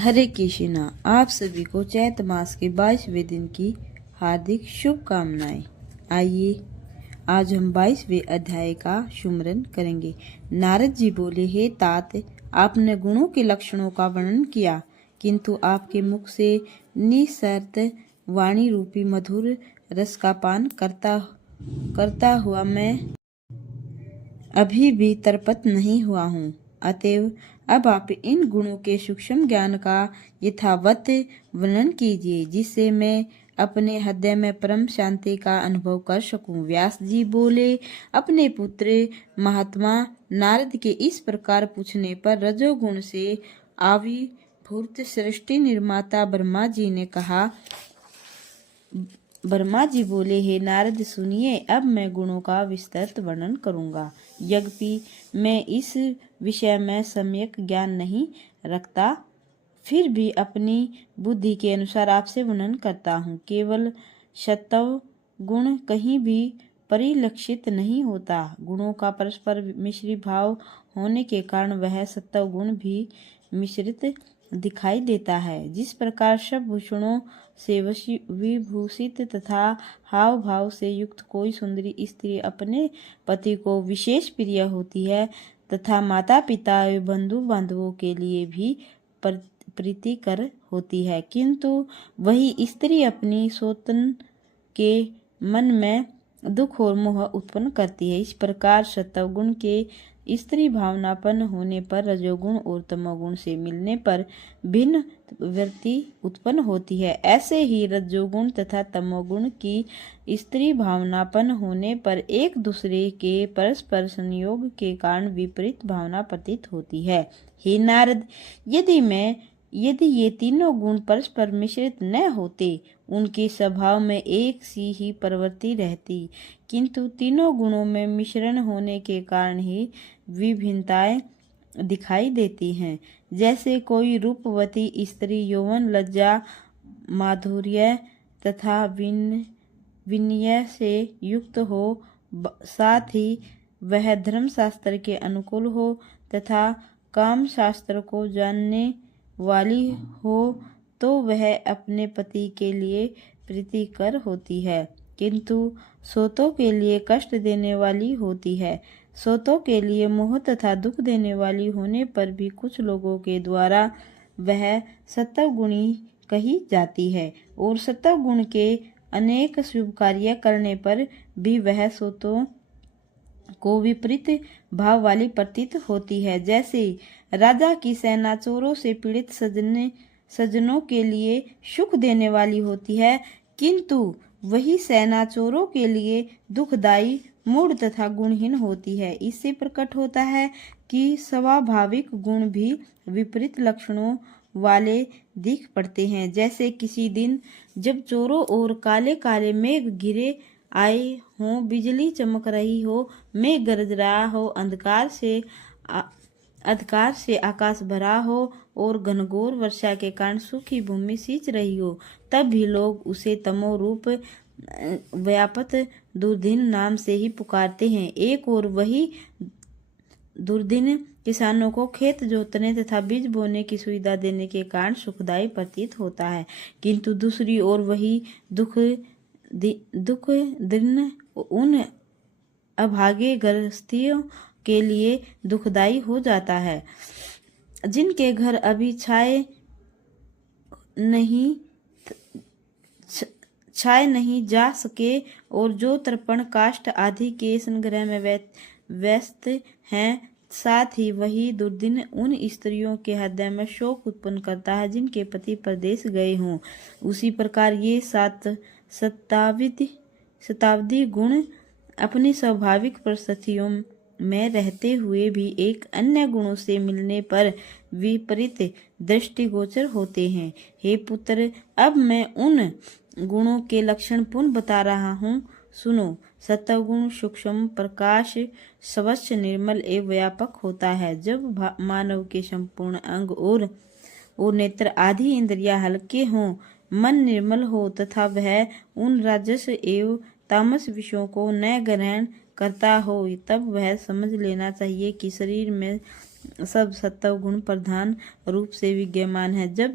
हरे कृष्णा। आप सभी को चैत मास के 22वें दिन की हार्दिक शुभकामनाएं। आइए आज हम 22वें अध्याय का सुमरन करेंगे। नारद जी बोले, हे तात, आपने गुणों के लक्षणों का वर्णन किया, किंतु आपके मुख से निःशर्त वाणी रूपी मधुर रस का पान करता हुआ मैं अभी भी तृप्त नहीं हुआ हूँ। अतएव अब आप इन गुणों के सूक्ष्म ज्ञान का यथावत वर्णन कीजिए, जिससे मैं अपने हृदय में परम शांति का अनुभव कर सकूं। व्यास जी बोले, अपने पुत्र महात्मा नारद के इस प्रकार पूछने पर रजोगुण से आविर्भूत सृष्टि निर्माता ब्रह्मा जी ने कहा, ब्रह्मा जी बोले, हे नारद सुनिए, अब मैं गुणों का विस्तृत वर्णन करूंगा। यद्यपि मैं इस विषय में सम्यक ज्ञान नहीं रखता, फिर भी अपनी बुद्धि के अनुसार आपसे वर्णन करता हूँ। केवल सत्व गुण कहीं भी परिलक्षित नहीं होता। गुणों का परस्पर मिश्रित भाव होने के कारण वह सत्व गुण भी मिश्रित दिखाई देता है। जिस प्रकार सब भूषणों से विभूषित तथा हाव भाव से युक्त कोई सुंदरी स्त्री अपने पति को विशेष प्रिय होती है, तथा माता पिता एवं बंधु बांधवों के लिए भी प्रीतिकर होती है, किंतु वही स्त्री अपनी सौतन के मन में दुख और मोह उत्पन्न करती है। इस प्रकार सत्वगुण के स्त्री भावनापन होने पर रजोगुण और तमोगुण से मिलने पर भिन्न वृत्ति उत्पन्न होती है। ऐसे ही रजोगुण तथा तमोगुण की स्त्री भावनापन होने पर एक दूसरे के परस्पर संयोग के कारण विपरीत भावना प्रतीत होती है। हे नारद, यदि ये तीनों गुण परस्पर मिश्रित न होते, उनके स्वभाव में एक सी ही प्रवृत्ति रहती, किंतु तीनों गुणों में मिश्रण होने के कारण ही विभिन्नताएं दिखाई देती हैं। जैसे कोई रूपवती स्त्री यौवन, लज्जा, माधुर्य तथा विनय से युक्त हो, साथ ही वह धर्मशास्त्र के अनुकूल हो तथा काम शास्त्र को जानने वाली हो, तो वह अपने पति के लिए प्रीतिकर होती है, किंतु सोतों के लिए कष्ट देने वाली होती है। सोतों के लिए मोह तथा दुख देने वाली होने पर भी कुछ लोगों के द्वारा वह सत्वगुणी कही जाती है, और सत्वगुण के अनेक शुभ कार्य करने पर भी वह सोतों को विपरीत भाव वाली प्रतीत होती है। जैसे राजा की सेना चोरों से पीड़ित सज्जनों के लिए सुख देने वाली होती है, किंतु वही सेना चोरों के लिए दुखदायी, मूढ़ तथा गुणहीन होती है। इससे प्रकट होता है कि स्वाभाविक गुण भी विपरीत लक्षणों वाले दिख पड़ते हैं। जैसे किसी दिन जब चोरों और काले काले मेघ घिरे आए हों, बिजली चमक रही हो, मेघ गरज रहा हो, अंधकार से आकाश भरा हो और घनघोर वर्षा के कारण सूखी भूमि सींच रही हो, तब भी लोग उसे तमो रूप व्यापत दुर्दिन नाम से ही पुकारते हैं। एक और वही दुर्दिन किसानों को खेत जोतने तथा बीज बोने की सुविधा देने के कारण सुखदायी प्रतीत होता है, किंतु दूसरी ओर वही दुख दिन उन अभागे गृहस्थियों के लिए दुखदायी हो जाता है, जिनके घर अभी छाए नहीं जा सके और जो तर्पण काष्ठ आदि के संग्रह में व्यस्त हैं। साथ ही वही दुर्दिन उन स्त्रियों के हृदय में शोक उत्पन्न करता है जिनके पति परदेश गए हों। उसी प्रकार ये शताब्दी गुण अपनी स्वाभाविक परिस्थितियों में रहते हुए भी एक अन्य गुणों से मिलने पर विपरीत दृष्टिगोचर होते हैं। हे पुत्र, अब मैं उन गुणों के लक्षण पुनः बता रहा हूँ, सुनो। सत्वगुण सूक्ष्म, प्रकाश, स्वच्छ, निर्मल एवं व्यापक होता है। जब मानव के संपूर्ण अंग और नेत्र आदि इंद्रियां हल्के हों, मन निर्मल हो तथा वह उन राजस एवं तामस विषयों को न ग्रहण करता हो, तब वह समझ लेना चाहिए कि शरीर में सब सत्व गुण प्रधान रूप से विद्यमान है। जब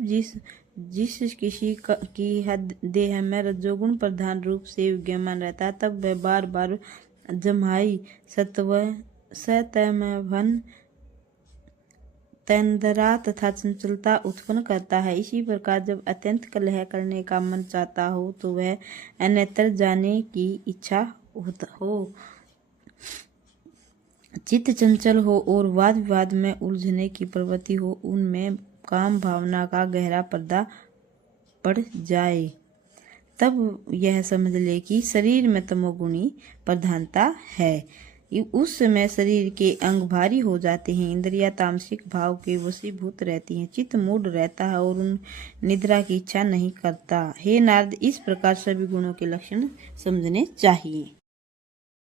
जिस किसी की हद देह में रजोगुण प्रधान रूप से विद्यमान रहता है तब वह बार बार जम्हाई सत्व सतमवन तंद्रा तथा चंचलता उत्पन्न करता है। इसी प्रकार जब अत्यंत कलह करने का मन चाहता हो तो वह अन्यत्र जाने की इच्छा हो, चित्त चंचल हो और वाद विवाद में उलझने की प्रवृत्ति हो, उनमें काम भावना का गहरा पर्दा पड़ जाए, तब यह समझ ले कि शरीर में तमोगुणी प्रधानता है। उस समय शरीर के अंग भारी हो जाते हैं, इंद्रियां तामसिक भाव के वशीभूत रहती हैं, चित्त मूड रहता है और उन निद्रा की इच्छा नहीं करता। हे नारद, इस प्रकार सभी गुणों के लक्षण समझने चाहिए।